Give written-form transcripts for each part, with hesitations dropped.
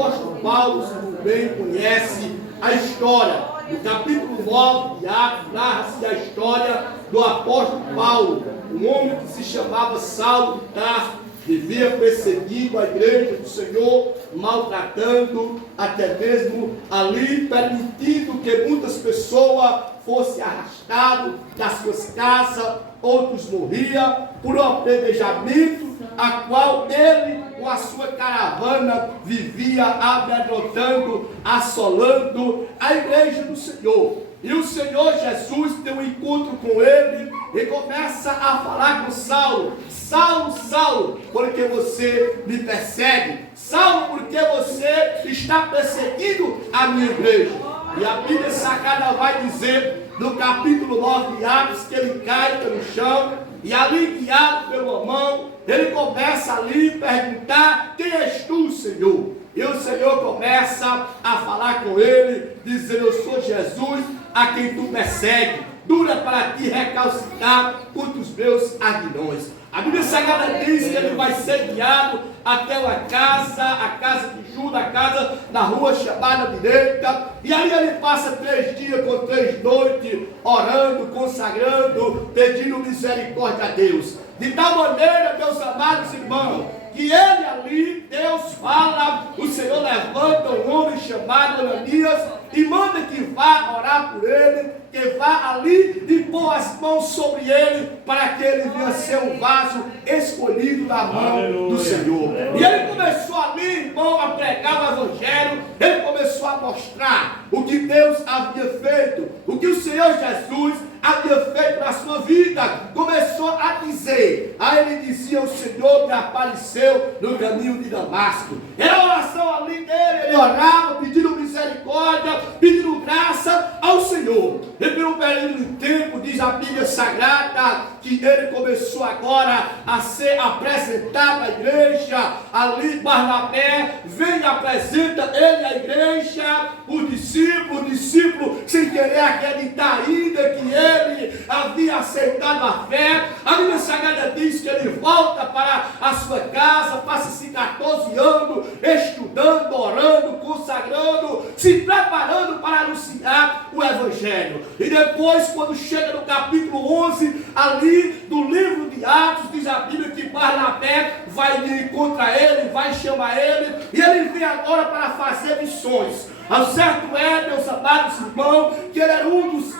apóstolo Paulo, você bem conhece a história. No capítulo 9 de Atos, narra-se a história do apóstolo Paulo, um homem que se chamava Saulo de Tarso, vivia perseguindo a igreja do Senhor, maltratando, até mesmo ali, permitindo que muitas pessoas fossem arrastadas das suas casas, outros morriam por um apedrejamento, a qual ele, com a sua caravana, vivia amedrontando, assolando a igreja do Senhor. E o Senhor Jesus tem um encontro com ele e começa a falar com Saulo: Saulo, Saulo, porque você me persegue? Saulo, porque você está perseguindo a minha igreja? E a Bíblia Sagrada vai dizer, no capítulo 9 de Atos, que ele cai pelo chão, e ali, guiado pela mão, ele começa ali a perguntar: quem és tu, Senhor? E o Senhor começa a falar com ele, dizendo: eu sou Jesus, a quem tu persegue. Dura para ti recalcitrar contra os meus aguilhões. A Bíblia Sagrada diz que ele vai ser guiado até a casa de Judas, a casa na rua chamada direita, e ali ele passa 3 dias com 3 noites, orando, consagrando, pedindo misericórdia a Deus. De tal maneira, meus amados irmãos, que ele ali, Deus fala, o Senhor levanta um homem chamado Ananias e manda que vá orar por ele, que vá ali e pôr as mãos sobre ele, para que ele venha ser um vaso escolhido da mão do Senhor. E ele começou ali, irmão, a pregar o evangelho, ele começou a mostrar o que Deus havia feito, o que o Senhor Jesus havia feito na sua vida. Começou a dizer, aí ele dizia: o Senhor me apareceu no caminho de Damasco. Era a oração ali dele, ele orava pedindo misericórdia, pedindo graça ao Senhor. E por um período de tempo, diz a Bíblia Sagrada, que ele começou agora a ser apresentado à igreja. Ali Barnabé vem e apresenta ele à igreja, o discípulo sem querer acreditar ainda que ele havia aceitado a fé. A Bíblia Sagrada diz que ele volta para a sua casa, passa-se 14 anos estudando, orando, consagrando, se preparando para anunciar o evangelho. E depois, quando chega no capítulo 11 ali do livro de Atos, diz a Bíblia que Barnabé vai encontrar ele, vai chamar ele, e ele vem agora para fazer missões. Ao certo é, meus amados irmãos, que ele era um dos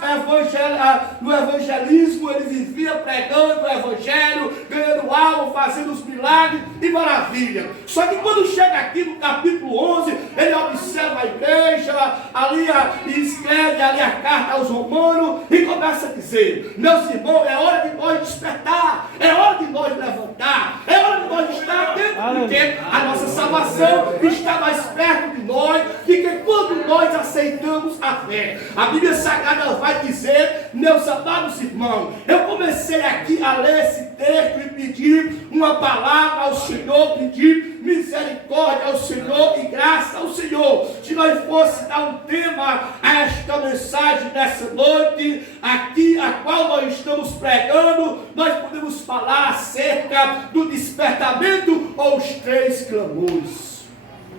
no evangelismo, ele vivia pregando o evangelho, ganhando alma, fazendo os milagres e maravilha. Só que quando chega aqui no capítulo 11, ele observa a igreja, ali e escreve ali a carta aos romanos e começa a dizer: meus irmãos, é hora de nós despertar, é hora de nós levantar, é hora de nós estar atentos, porque a nossa salvação está mais perto de nós do que quando nós aceitamos a fé. A Bíblia Sagrada vai dizer, meus amados irmãos, eu comecei aqui a ler esse texto e pedir uma palavra ao Senhor, pedir misericórdia ao Senhor e graça ao Senhor. Se nós fosse dar um tema a esta mensagem dessa noite, aqui a qual nós estamos pregando, nós podemos falar acerca do despertamento ou os 3 clamores.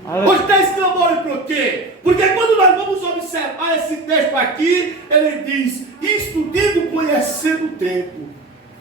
Os 3 clamores por quê? Porque quando nós vamos observar esse texto aqui, ele diz: isto digo conhecendo o tempo.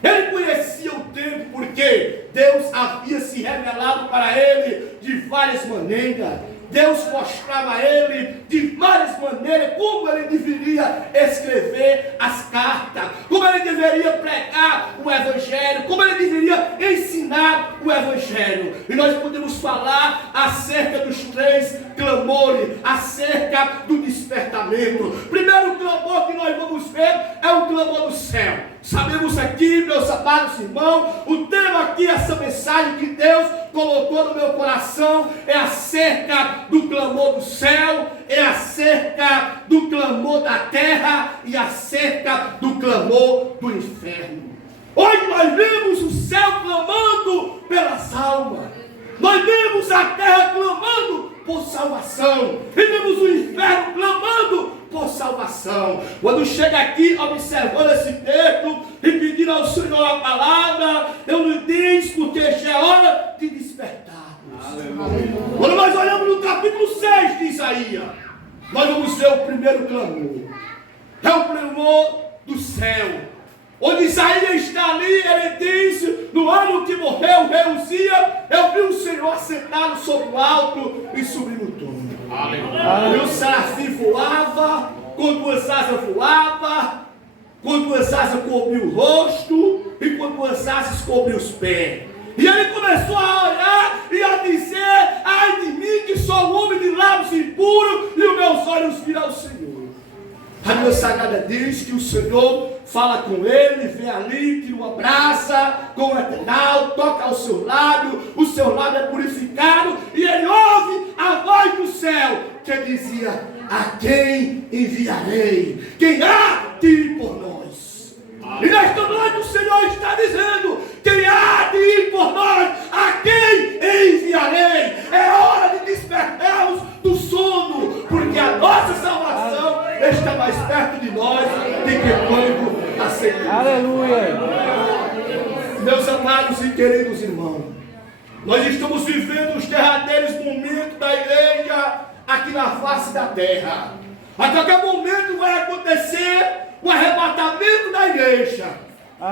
Ele conhecia o tempo porque Deus havia se revelado para ele de várias maneiras. Deus mostrava a ele de várias maneiras como ele deveria escrever as cartas, como ele deveria pregar o evangelho, como ele deveria ensinar o evangelho. E nós podemos falar acerca dos 3 clamores, acerca do despertamento. Primeiro clamor que nós vamos ver é o clamor do céu. Sabemos aqui, meus amados irmãos, o tema aqui, essa mensagem que Deus colocou no meu coração é acerca do clamor do céu, é acerca do clamor da terra e acerca do clamor do inferno. Hoje nós vemos o céu clamando pelas almas, nós vemos a terra clamando por salvação, e vemos o inferno clamando por salvação. Quando chega aqui observando esse texto e pedindo ao Senhor a palavra, eu lhe diz porque já é hora de despertarmos. Quando nós olhamos no capítulo Isaías, nós vamos ver o primeiro clamor. É o clamor do céu. Onde Isaías está ali, ele diz, no ano que morreu o rei Uzias, eu vi o Senhor assentado sobre o alto e subindo o trono. E o serafim voava, com duas asas voava, com duas asas cobria o rosto, e com duas asas cobria os pés. E ele começou a orar e a dizer, ai de mim que sou um homem de lábios impuros, e os meus olhos viram ao Senhor. A Bíblia Sagrada diz que o Senhor fala com ele, vem ali, que o abraça com o eternal, toca ao seu lábio, o seu lábio é purificado, e ele ouve a voz do céu, que dizia, a quem enviarei? Quem há de ir por nós? E nesta noite o Senhor está dizendo, quem há de ir por nós? A quem enviarei? É hora de despertarmos do sono, porque a nossa salvação está mais perto de nós do que quando aceitamos. Aleluia! Meus amados e queridos irmãos, nós estamos vivendo os derradeiros momentos da igreja aqui na face da terra. A qualquer momento vai acontecer o arrebatamento da igreja.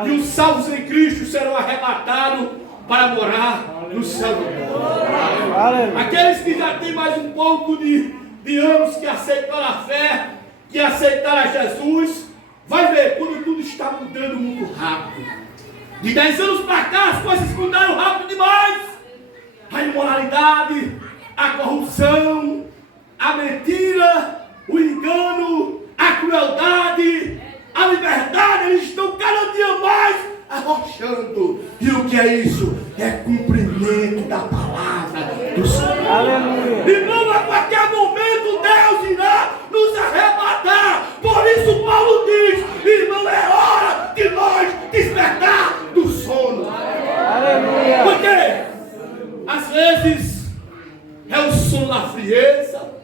E os salvos em Cristo serão arrebatados para morar no céu do mundo. Aqueles que já têm mais um pouco de anos que aceitaram a fé, que aceitaram a Jesus, vai ver quando tudo está mudando muito rápido. De 10 anos para cá as coisas mudaram rápido demais. A imoralidade, a corrupção, a mentira, o engano, a crueldade, a liberdade, eles estão cada dia mais arrochando. E o que é isso? É cumprimento da palavra do Senhor. Aleluia. Irmão, a qualquer momento Deus irá nos arrebatar. Por isso Paulo diz, irmão, é hora de nós despertar do sono. Aleluia. Porque às vezes é o sono da frieza,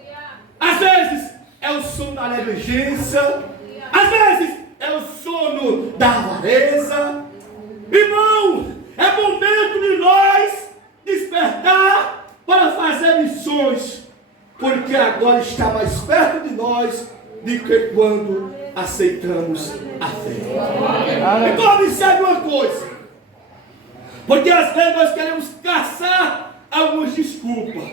às vezes é o sono da negligência, às vezes é o sono da avareza. Irmão, é momento de nós despertar para fazer missões, porque agora está mais perto de nós do que quando aceitamos a fé. Então observe uma coisa, porque às vezes nós queremos caçar algumas desculpas.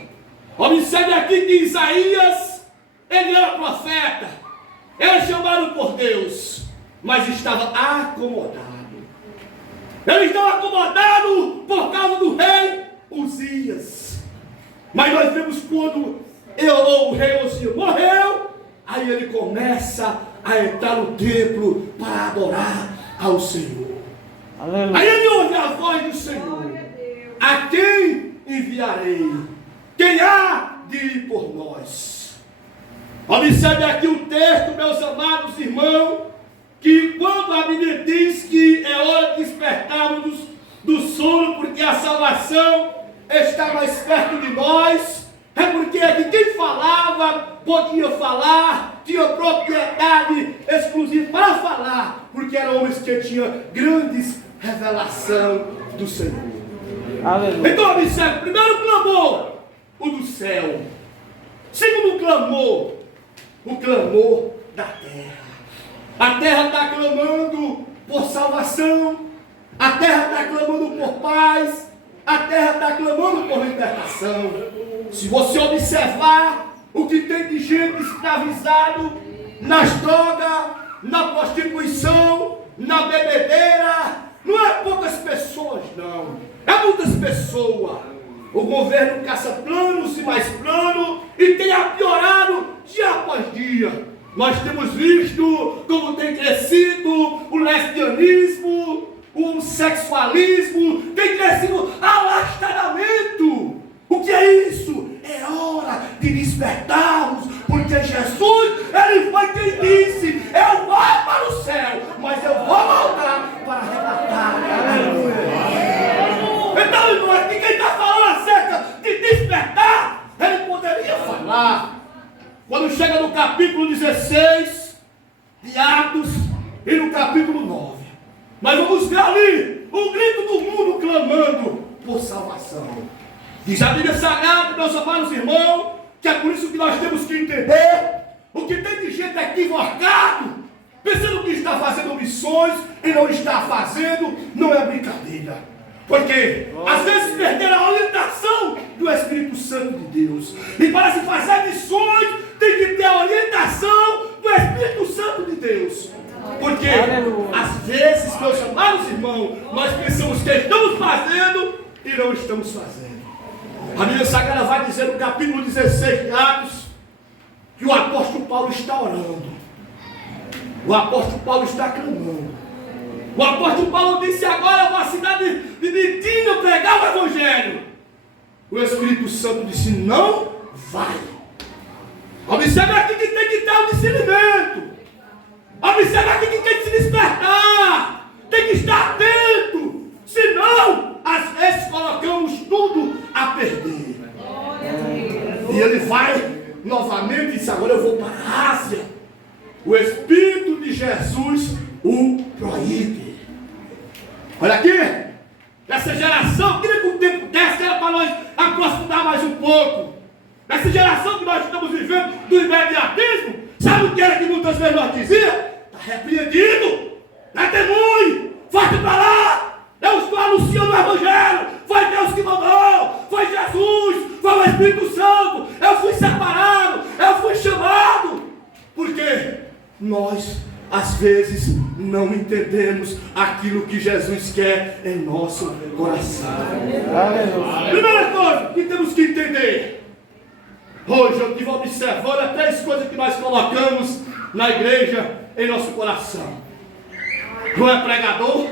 Observe aqui que Isaías, ele era profeta, era chamado por Deus, mas estava acomodado. Ele estava acomodado por causa do rei Uzias. Mas nós vemos quando o rei Uzias morreu, aí ele começa a entrar no templo para adorar ao Senhor. Aleluia. Aí ele ouve a voz do Senhor. A quem enviarei? Quem há de ir por nós? Observe aqui o texto, meus amados irmãos, que quando a Bíblia diz que é hora de despertarmos do sono, porque a salvação está mais perto de nós, é porque de quem falava, podia falar, tinha propriedade exclusiva para falar, porque eram homens que tinham grandes revelação do Senhor. Aleluia. Então observe, primeiro clamor, o do céu. Segundo clamor, o clamor da terra. A terra está clamando por salvação, a terra está clamando por paz, a terra está clamando por libertação. Se você observar o que tem de gente escravizado nas drogas, na prostituição, na bebedeira, não é poucas pessoas não, é muitas pessoas. O governo caça planos e mais planos e tem piorado dia após dia. Nós temos visto como tem crescido o lesbianismo, o homossexualismo, tem crescido alastramento. O que é isso? É hora de despertarmos, porque Jesus, ele foi quem disse, eu vou para o céu, mas eu vou voltar para arrebatar. Então, irmão, aqui quem está falando acerca de despertar, ele poderia falar. Quando chega no capítulo 16 de Atos e no capítulo 9, nós vamos ver ali o grito do mundo clamando por salvação. Diz a Bíblia Sagrada, meus amados irmãos, que é por isso que nós temos que entender. O que tem de gente equivocado, pensando que está fazendo missões e não está fazendo, não é brincadeira. Porque às vezes perderam a orientação do Espírito Santo de Deus. E para se fazer missões, tem que ter a orientação do Espírito Santo de Deus. Porque às vezes, meus amados irmãos, nós pensamos que estamos fazendo e não estamos fazendo. A Bíblia Sagrada vai dizer no capítulo 16 de Atos que o apóstolo Paulo está orando. O apóstolo Paulo está clamando. O apóstolo Paulo disse: agora eu vou à cidade de Bitínia pregar o Evangelho. O Espírito Santo disse: não vai. Observe aqui que tem que ter um discernimento. Observe aqui que tem que se despertar. Tem que estar atento. Senão, às vezes colocamos tudo a perder. E ele vai novamente e disse: agora eu vou para a Ásia. O Espírito de Jesus o proíbe. Olha aqui, essa geração, queria que o tempo desse, era para nós aprofundar mais um pouco. Essa geração que nós estamos vivendo do imediatismo, sabe o que era que muitas vezes nós dizia? Está repreendido, não é demônio, vai-te para lá, eu estou anunciando o Evangelho, foi Deus que mandou, foi Jesus, foi o Espírito Santo, eu fui separado, eu fui chamado. Por quê? Nós, às vezes, não entendemos aquilo que Jesus quer em nosso coração. Primeira coisa que temos que entender. Hoje eu estive observando 3 coisas que nós colocamos na igreja em nosso coração. Ou é pregador,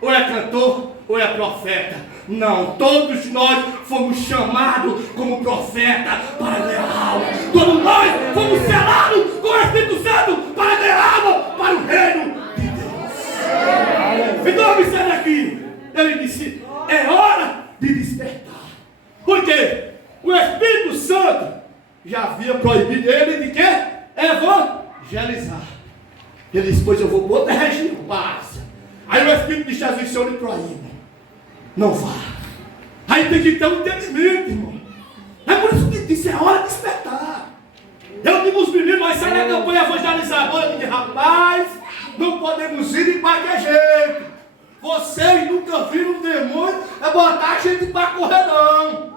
ou é cantor, ou é profeta. Não, todos nós fomos chamados como profeta para ganhar alma. Todos nós fomos selados com o Espírito Santo para ganhar alma para o reino de Deus. Então observe aqui, ele disse: é hora de despertar. Por quê? O Espírito Santo já havia proibido ele de quê? Evangelizar. Ele disse: pois eu vou para outra região, Ásia. Aí o Espírito de Jesus, Senhor, lhe proíbe. Não vá. Aí tem que ter um entendimento, irmão. É por isso que disse: é hora de despertar. Eu digo os meninos, nós saímos na campanha evangelizadora. Eu digo: rapaz, não podemos ir de qualquer jeito. Vocês nunca viram um demônio é botar a gente para correr, não.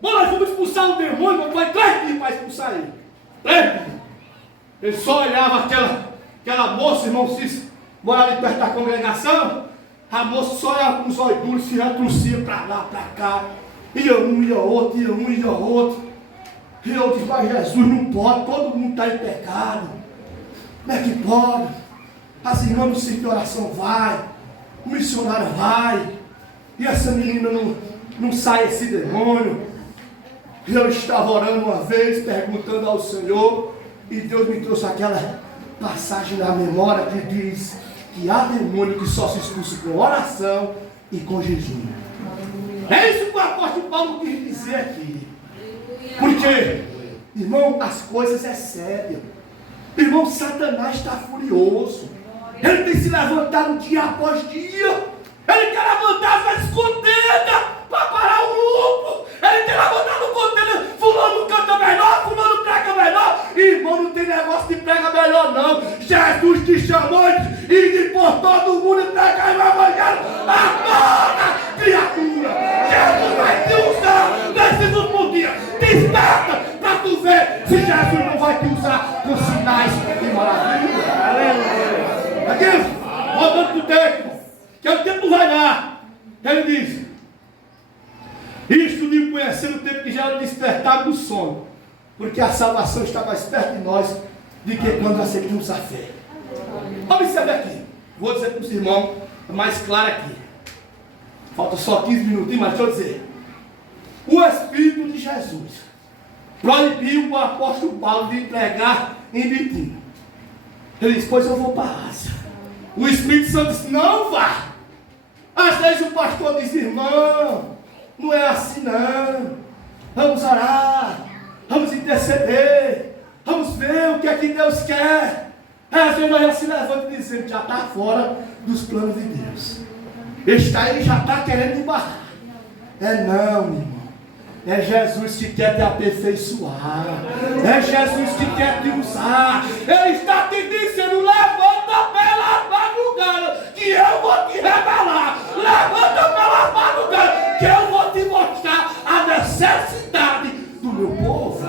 Bom, nós vamos expulsar um demônio, mas vai 3 dias para expulsar ele. 3 dias. Ele só olhava aquela moça, irmão Cícero, morava ali perto da congregação. A moça só olhava com os olhos duros, se retrocia para lá, para cá. Ia um, ia outro, ia um, ia outro. E eu disse: mas Jesus não pode, todo mundo está em pecado. Como é que pode? As irmãs do centro de oração vai, o missionário vai, e essa menina não sai esse demônio. E eu estava orando uma vez, perguntando ao Senhor, e Deus me trouxe aquela passagem na memória que diz que há demônio que só se expulsa com oração e com jejum. É isso que o apóstolo Paulo quis dizer aqui. Porque, irmão, as coisas é sério. Irmão, Satanás está furioso. Ele tem se levantado dia após dia. Ele quer levantar as vezes contenda para parar o grupo. Ele tem levantado contenda. Fulano canta melhor, fulano prega melhor. Irmão, não tem negócio de prega melhor, não. Jesus te chamou e de por todo mundo pregar o Evangelho. Acorda, criatura. Jesus vai te usar nesses últimos dias. Desperta para tu ver se Jesus não vai te usar com sinais e maravilhas. Aleluia. Aqui, voltando para o tempo, que é o tempo vai dar. Ele diz: isto de conhecer o tempo que já era despertar do sono, porque a salvação está mais perto de nós do que quando aceitamos a fé. Observe aqui, vou dizer para os irmãos, mais claro aqui. Falta só 15 minutinhos, mas deixa eu dizer. O Espírito de Jesus proibiu o apóstolo Paulo de pregar em Bitínia. Ele disse: pois eu vou para a Ásia. O Espírito Santo disse: não vá. Às vezes o pastor diz: irmão, não é assim não. Vamos orar, vamos interceder, vamos ver o que é que Deus quer. Às vezes nós já se levanta dizendo: já está fora dos planos de Deus. Está aí, já está querendo embarrar. É não, meu irmão. É Jesus que quer te aperfeiçoar. É Jesus que quer te usar. Ele está te dizendo: levanta pela madrugada, que eu vou te revelar. Levanta pela madrugada, que eu vou te mostrar a necessidade do meu povo.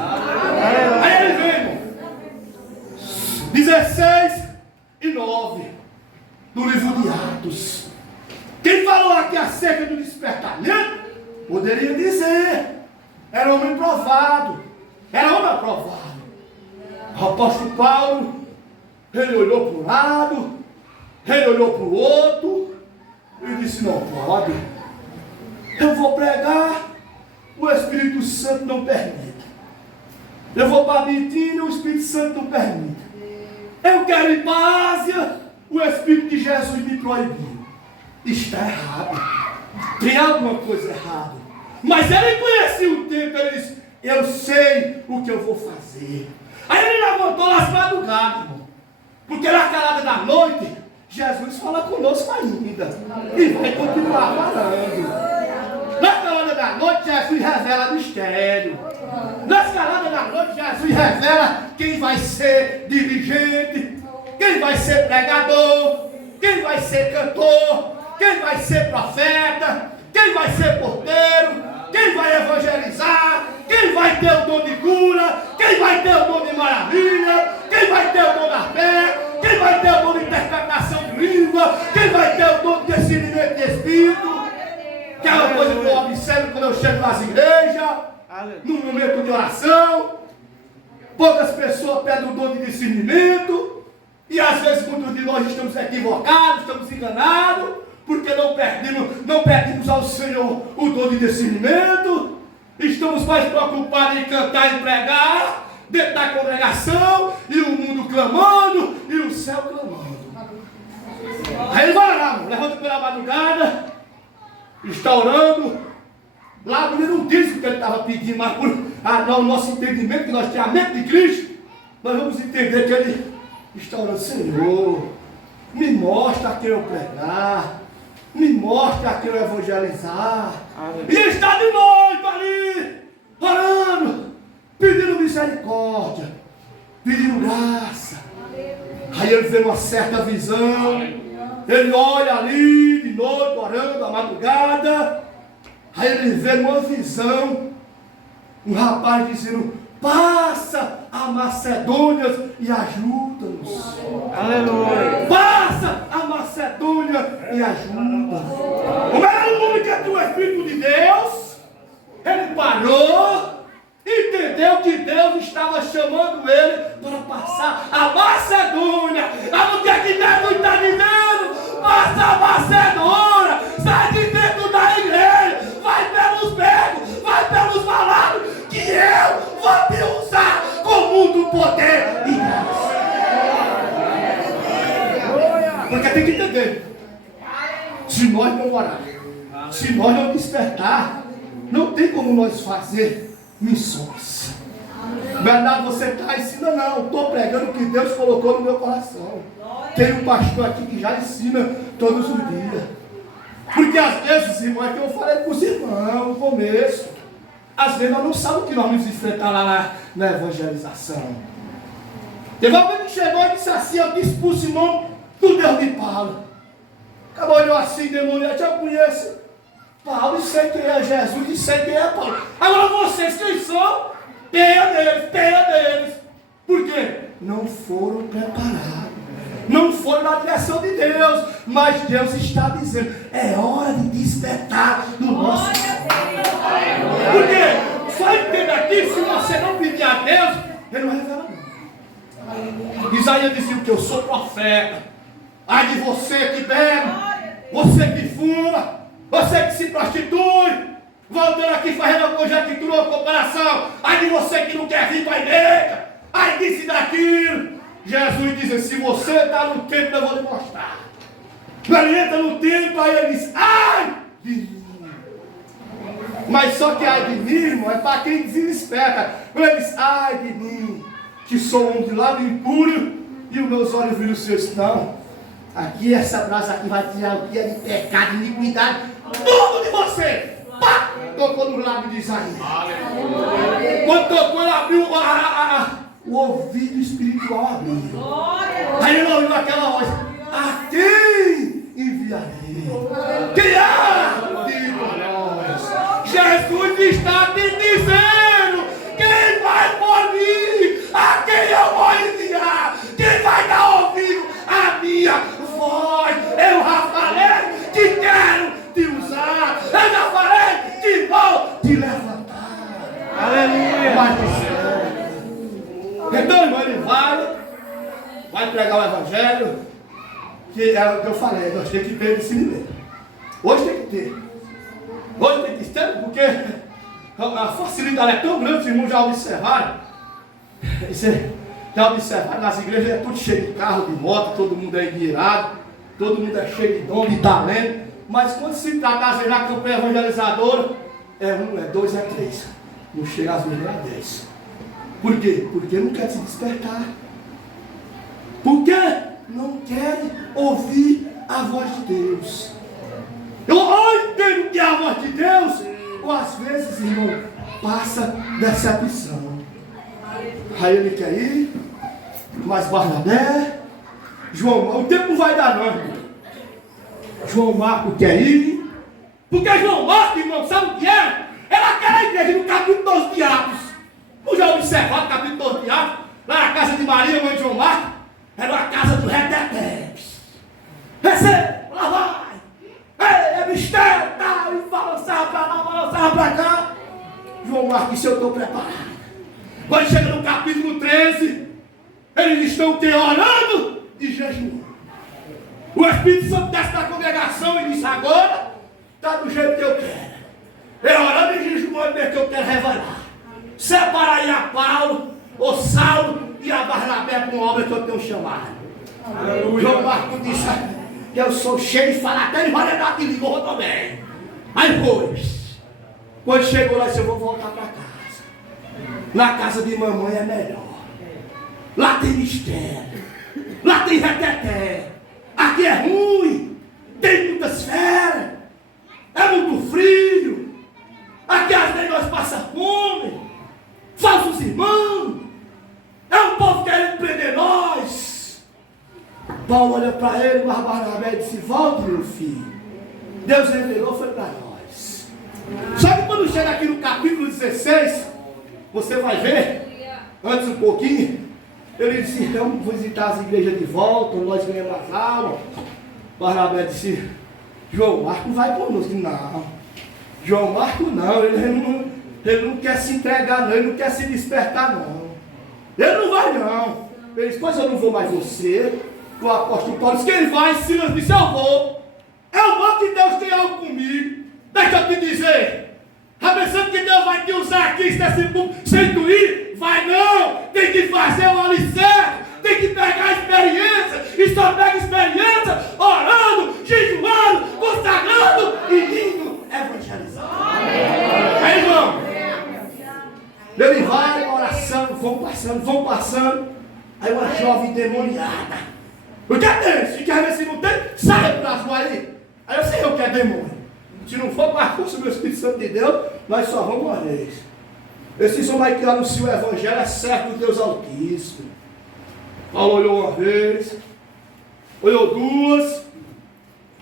Aí ele vem, irmão. 16 e 9 do livro de Atos. Quem falou aqui acerca do despertamento, poderia dizer: era homem provado, era homem aprovado. O apóstolo Paulo, ele olhou para um lado, ele olhou para o outro, e disse: não pode, eu vou pregar, o Espírito Santo não permite. Eu vou para a Bitínia, o Espírito Santo não permite. Eu quero ir para a Ásia, o Espírito de Jesus me proibiu. Está errado, tem alguma coisa errada. Mas ele conhecia o tempo, ele disse: eu sei o que eu vou fazer. Aí ele levantou nas madrugadas, irmão, porque na calada da noite Jesus fala conosco ainda e vai continuar falando. Na calada da noite Jesus revela mistério. Nas caladas da noite Jesus revela quem vai ser dirigente, quem vai ser pregador, quem vai ser cantor, quem vai ser profeta, quem vai ser porteiro, quem vai evangelizar, quem vai ter o dom de cura, quem vai ter o dom de maravilha, quem vai ter o dom da fé, quem vai ter o dom de interpretação de língua, quem vai ter o dom de discernimento de espírito. Que é uma coisa que eu observo quando eu chego nas igrejas, no momento de oração. Poucas pessoas pedem o dom de discernimento, e às vezes muitos de nós estamos equivocados, estamos enganados, porque não pedimos ao Senhor o dom de discernimento. Estamos mais preocupados em cantar e pregar dentro da congregação, e o mundo clamando, e o céu clamando. Aí ele vai lá, levanta pela madrugada, está orando. Lá ele não disse o que ele estava pedindo, mas por o nosso entendimento, que nós temos a mente de Cristo, nós vamos entender que ele está orando: Senhor, me mostra a quem eu pregar, me mostra a quem eu evangelizar. E ele está de noite ali, orando, pedindo misericórdia, pedindo graça. Aí ele vê uma certa visão, ele olha ali de noite, orando, à madrugada. Aí ele vê uma visão, um rapaz dizendo: passa a Macedônia e ajuda-nos. Aleluia. Passa a Macedônia e ajuda. Como era o homem que tinha o Espírito de Deus, ele parou, entendeu que Deus estava chamando ele para passar a Macedônia. A mulher que Deus está dizendo: passa a Macedônia, sai de dentro da igreja, vai pelos becos, vai pelos valados, que eu vou te usar com muito poder e graça. Porque tem que entender: se nós não orar, se nós não despertar, não tem como nós fazer missões. Verdade, você está ensinando, não. Estou pregando o que Deus colocou no meu coração. Tem um pastor aqui que já ensina todos os dias. Porque às vezes, irmão, é que eu falei para os irmãos no começo, às vezes nós não sabemos o que nós vamos enfrentar lá na evangelização. Teve alguém que chegou e disse assim: eu disse para o Simão do Deus de Paulo. Acabou olhou assim, demoniado: eu conheço Paulo e sei quem é Jesus e sei quem é Paulo. Agora vocês quem são? Peia deles. Por quê? Não foram preparados. Não foi na direção de Deus, mas Deus está dizendo: é hora de despertar no nosso coração. Por quê? Só entenda aqui: se você não pedir a Deus, Ele não revela não. Isaías dizia que eu sou profeta. Ai de você que bebe, você que fuma, você que se prostitui, voltando aqui fazendo uma conjectura, uma comparação. Ai de você que não quer vir para a igreja, ai disso e daquilo. Jesus diz: se você está no templo, eu vou lhe mostrar. Ele entra no templo, aí ele diz: ai de mim. Mas só que ai de mim, irmão, é para quem desespera. Ele diz: ai de mim, que sou um de lado impuro e os meus olhos viram os seus. Não, aqui essa brasa aqui vai tirar o que é de pecado, de iniquidade, tudo de você. Pá! tocou no lábio de Isaías. Quando tocou, ele abriu o ouvido espiritual. Abriu. Aí ele ouviu aquela voz: a quem enviarei? Quem há de ir por nós? Jesus está te dizendo: quem vai por mim? A quem eu vou enviar? Quem vai dar ouvido à minha voz? Eu já falei que quero te usar. Eu já falei que vou te levantar. Aleluia. Então, irmão, ele vai pregar o evangelho, que é o que eu falei, nós temos que ter discernimento. Hoje tem que ter. Hoje tem que ter, porque a facilidade é tão grande, os irmãos já observaram. Já observaram, nas igrejas é tudo cheio de carro, de moto, todo mundo é endinheirado, todo mundo é cheio de dom, de talento. Mas quando se trata da campanha evangelizadora, é 1, é 2, é 3. Não chega às vezes nem a 10. Por quê? Porque não quer se despertar. Porque não quer ouvir a voz de Deus. Eu entendo que é a voz de Deus, ou às vezes, irmão, passa decepção. Aí ele quer ir, mas Barnabé, João, o tempo não vai dar não, irmão. João Marcos quer ir, porque João Marcos, irmão, sabe o que é? Era aquela igreja no capítulo dos Diabos. Não já observaram o capítulo dos Diabos? Lá na casa de Maria, mãe de João Marcos, era uma casa do retetés. Receba, lá vai. É mistério, tal, e balançava para lá, balançava para cá. João Marcos disse: eu estou preparado. Quando chega no capítulo 13, eles estão orando e jejuando. O Espírito Santo desce da congregação e diz: agora está do jeito que eu quero. É orando e jejuando que eu quero revelar. Separa aí a Paulo, o Saulo e a Barnabé para uma obra que eu tenho chamado. João Marcos disse que eu sou cheio de falar até de variedade de língua também. Aí pois, quando chegou lá, eu disse: eu vou voltar para casa. Na casa de mamãe é melhor. Lá tem mistério. Lá tem reteté. Aqui é ruim. Tem muitas feras. É muito frio. Aqui às vezes nós passamos fome. Falsos irmãos. É um povo querendo prender nós. Paulo olha para ele, mas Barnabé disse: volte, meu filho. Deus revelou, foi para nós. Só que quando chega aqui no capítulo 16, você vai ver, antes um pouquinho, ele disse: vamos visitar as igrejas de volta, nós ganhamos as aulas. Barnabé disse: João Marcos vai conosco. Não, João Marcos não, ele não quer se entregar não, ele não quer se despertar não. Ele não vai não. Ele disse: pois eu não vou mais você. O apóstolo Paulo disse: quem vai? Silas disse: eu vou que Deus tem algo comigo. Deixa eu te dizer. Está pensando que Deus vai te usar aqui nesse mundo sem tu ir? Vai não! Tem que fazer o alicerce, tem que pegar a experiência, e só pega experiência orando, jejuando, consagrando e indo evangelizar. Aí, irmão, ele vai, oração, vão passando, aí uma jovem demoniada. O que é Deus? Se quer ver se não tem, sai para as ruas aí. Aí eu sei o que é demônio. Se não for para a força do Espírito Santo de Deus, nós só vamos uma vez. Esses homens que anunciam o Evangelho é certo do Deus Altíssimo. Paulo olhou uma vez, olhou duas,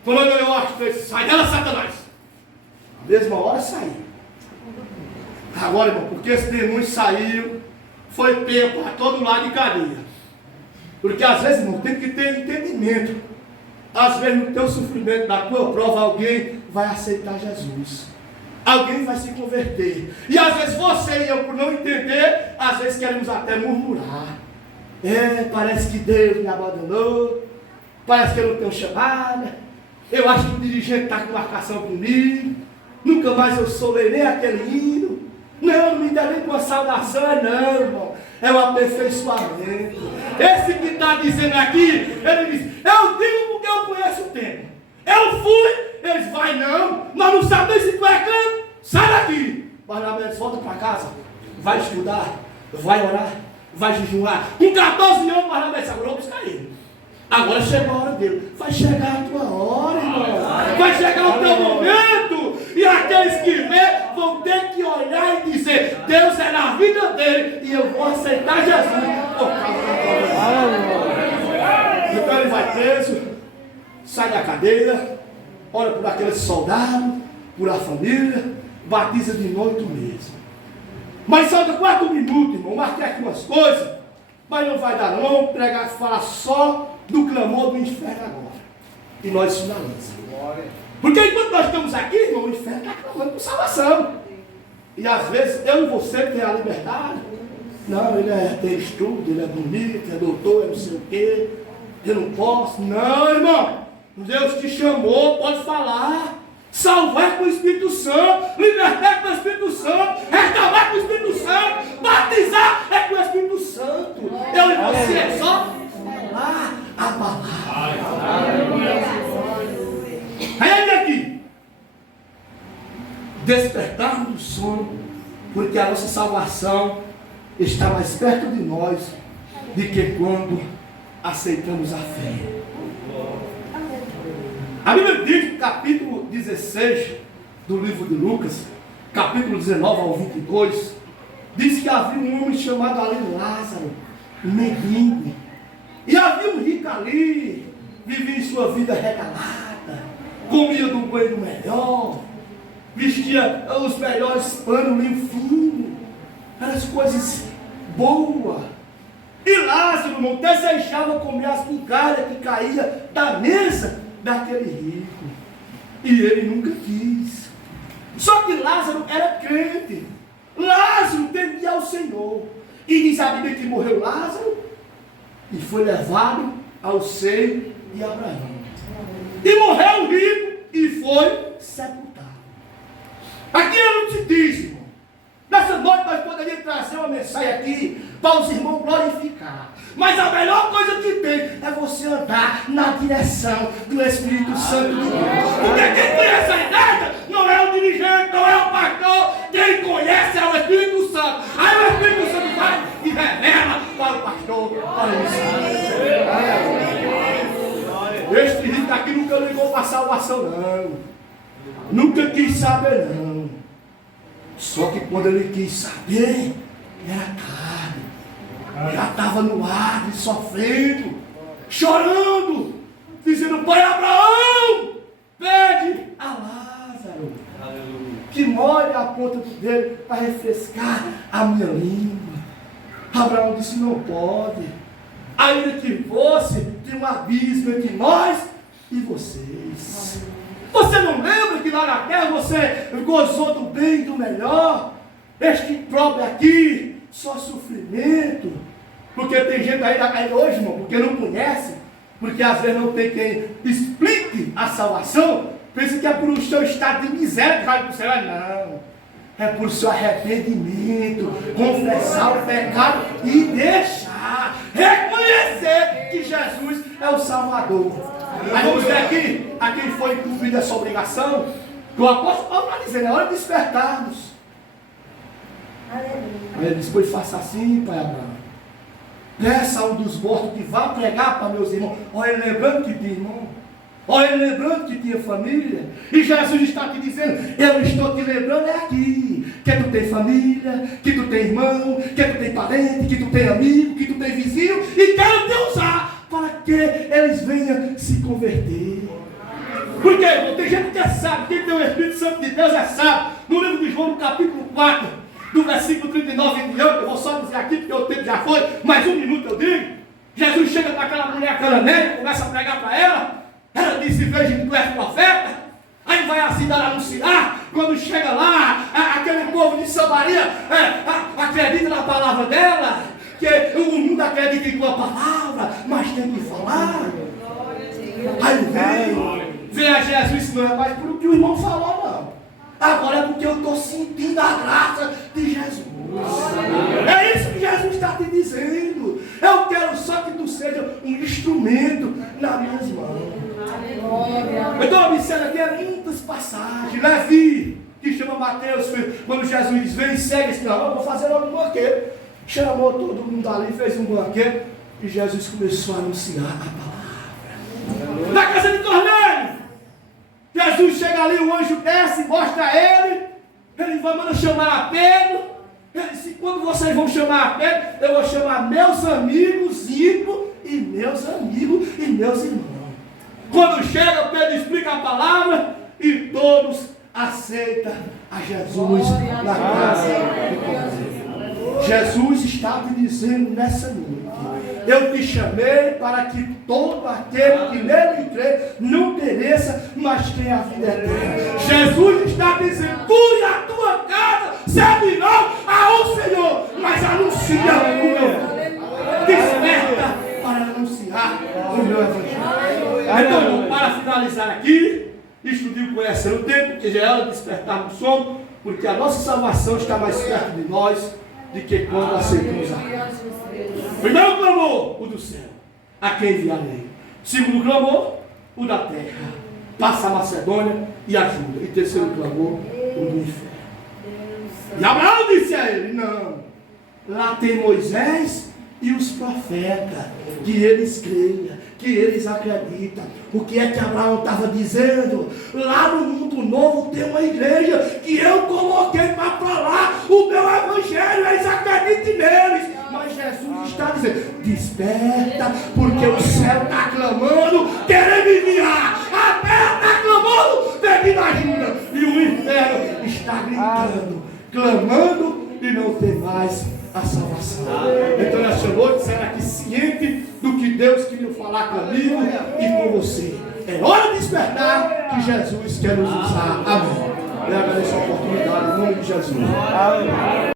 quando olhou as três: sai dela, Satanás. Na mesma hora saiu. Agora, irmão, porque esse demônio saiu, foi pego para todo lado de cadeia. Porque às vezes, irmão, tem que ter entendimento. Às vezes no teu sofrimento, na tua prova, alguém vai aceitar Jesus. Alguém vai se converter. E às vezes você e eu, por não entender, às vezes queremos até murmurar. Parece que Deus me abandonou. Parece que eu não tenho chamada. Eu acho que o dirigente está com marcação comigo. Nunca mais eu soube nem aquele hino. Não me dá nem uma saudação, não, irmão. É um aperfeiçoamento. Esse que está dizendo aqui, ele diz: eu digo porque eu conheço o tempo. Eu fui. Eles: vai não, nós não sabemos se tu é crente. Sai daqui. Barnabé disse: volta para casa. Vai estudar, vai orar, vai jejuar. Com 14 anos, Barnabé disse: agora eu vou buscar ele. Agora chegou a hora dele. Vai chegar a tua hora, irmão. Vai chegar o teu momento. E aqueles que vê vão ter que olhar e dizer: Deus é na vida dele e eu vou aceitar Jesus por causa da glória. Então ele vai preso, sai da cadeia, ora por aquele soldado, por a família, batiza de noite mesmo. Mas só no quarto minuto, irmão, marquei aqui umas coisas, mas não vai dar não, pregar, falar só do clamor do inferno agora. E nós finalizamos. Porque enquanto nós estamos aqui, irmão, o inferno está clamando por salvação. E às vezes eu e você tem a liberdade. Não, ele tem estudo, ele é bonito, é doutor, é não sei o quê. Eu não posso. Não, irmão. Deus te chamou, pode falar. Salvar com o Espírito Santo, libertar com o Espírito Santo, restaurar com o Espírito Santo, batizar é com o Espírito Santo. Eu e você é só falar a palavra. Aí ele aqui, despertar do sono, porque a nossa salvação está mais perto de nós do que quando aceitamos a fé. A Bíblia diz, no capítulo 16 do livro de Lucas, capítulo 19 ao 22, diz que havia um homem chamado ali Lázaro, um mendigo. E havia um rico ali, vivia em sua vida regalada, comia do banho melhor, vestia os melhores panos, linho fino, eram as coisas boas. E Lázaro, irmão, desejava comer as migalhas que caía da mesa daquele rico. E ele nunca quis. Só que Lázaro era crente. Lázaro temia ao Senhor. E diz a Bíblia que morreu Lázaro e foi levado ao seio de Abraão. E morreu o rico e foi sepultado. Aqui eu não te diz, irmão. Nessa noite nós poderíamos trazer uma mensagem aqui para os irmãos glorificar. Mas a melhor coisa que tem é você andar na direção do Espírito Santo de Deus. Porque quem conhece a igreja não é o dirigente, não é o pastor. Quem conhece é o Espírito Santo. Aí o Espírito Santo vai e revela para o pastor, para o missionário. Este rico aqui nunca ligou para a salvação, não. Nunca quis saber, não. Só que quando ele quis saber, era tarde. Já estava no ar, sofrendo, chorando, dizendo: Pai Abraão, pede a Lázaro que molhe a ponta do dedo para refrescar a minha língua. Abraão disse: não pode. Ainda que fosse, tem um abismo entre nós e vocês. Você não lembra que lá na terra você gozou do bem e do melhor? Este próprio aqui, só sofrimento. Porque tem gente aí hoje, irmão, porque não conhece, porque às vezes não tem quem explique a salvação, pensa que é por o seu estado de miséria que vai para o céu. Não. É por o seu arrependimento, confessar o pecado e deixar, reconhecer que Jesus é o Salvador. Aí vamos ver aqui, a quem foi cumprida essa obrigação, que o apóstolo Paulo está dizendo: é hora de despertarmos. Aí ele disse: pois faça assim, Pai Abraão. Peça a um dos mortos que vá pregar para meus irmãos. Olha, lembrando que tinha irmão. Olha, lembrando que tinha família. E Jesus está te dizendo: eu estou te lembrando é aqui. Que tu tem família, que tu tem irmão, que tu tem parente, que tu tem amigo, que tu tem vizinho. E quero te usar para que eles venham se converter. Porque, irmão, tem gente que é sábio. Quem tem o Espírito Santo de Deus é sábio. No livro de João, no capítulo 4, do versículo 39 em diante, eu vou só dizer aqui porque o tempo já foi, mais um minuto eu digo. Jesus chega para aquela mulher cananeia, começa a pregar para ela. Ela disse: veja que tu és profeta. Aí vai a cidade anunciar. Quando chega lá, aquele povo de Samaria acredita na palavra dela, que o mundo acredita em tua palavra, mas tem que falar. Aí vem a Jesus, isso não é mais por o que o irmão falou, não. Agora é porque eu estou sentindo a graça de Jesus. É isso que Jesus está te dizendo. Eu quero só que tu seja um instrumento nas minhas mãos. Então observa aqui muitas passagens. Levi, que chama Mateus, quando Jesus vem e segue esse não, eu vou fazer logo um banquete. Chamou todo mundo ali, fez um banquete e Jesus começou a anunciar a palavra. Na casa de Cornélio, Jesus chega ali, o anjo desce, mostra a ele. Ele vai mandar chamar a Pedro. Ele disse: quando vocês vão chamar a Pedro, eu vou chamar meus amigos íntimos e meus amigos e meus irmãos. Quando chega, Pedro explica a palavra e todos aceitam a Jesus na casa do Cordeiro. Jesus está te dizendo nessa noite: eu te chamei para que todo aquele que nele crê não pereça, mas tenha a vida eterna. Jesus está dizendo: tu e a tua casa servirão ao Senhor, mas anuncia o meu. Desperta para anunciar o meu evangelho. Então, para finalizar aqui, estudio conhecer o tempo, que já é hora de despertar no sono, porque a nossa salvação está mais perto de nós de que quando aceitamos a Cristo. Primeiro clamor, o do céu: a quem enviarei? Segundo clamor, o da terra: passa a Macedônia e ajuda. E terceiro clamor, o do inferno. E Abraão disse a ele: não, lá tem Moisés e os profetas, que eles creiam, que eles acreditam. O que é que Abraão estava dizendo? Lá no mundo novo tem uma igreja que eu coloquei para falar o meu evangelho, eles acreditam neles. Mas Jesus está dizendo: desperta, porque o céu está clamando, querendo enviar, a terra está clamando, pedindo ajuda, e o inferno está gritando, clamando, e não tem mais a salvação. Então nessa noite, será que ciente do que Deus queria falar comigo e com você? É hora de despertar, que Jesus quer nos usar. Amém. Eu agradeço a oportunidade em nome de Jesus. Amém.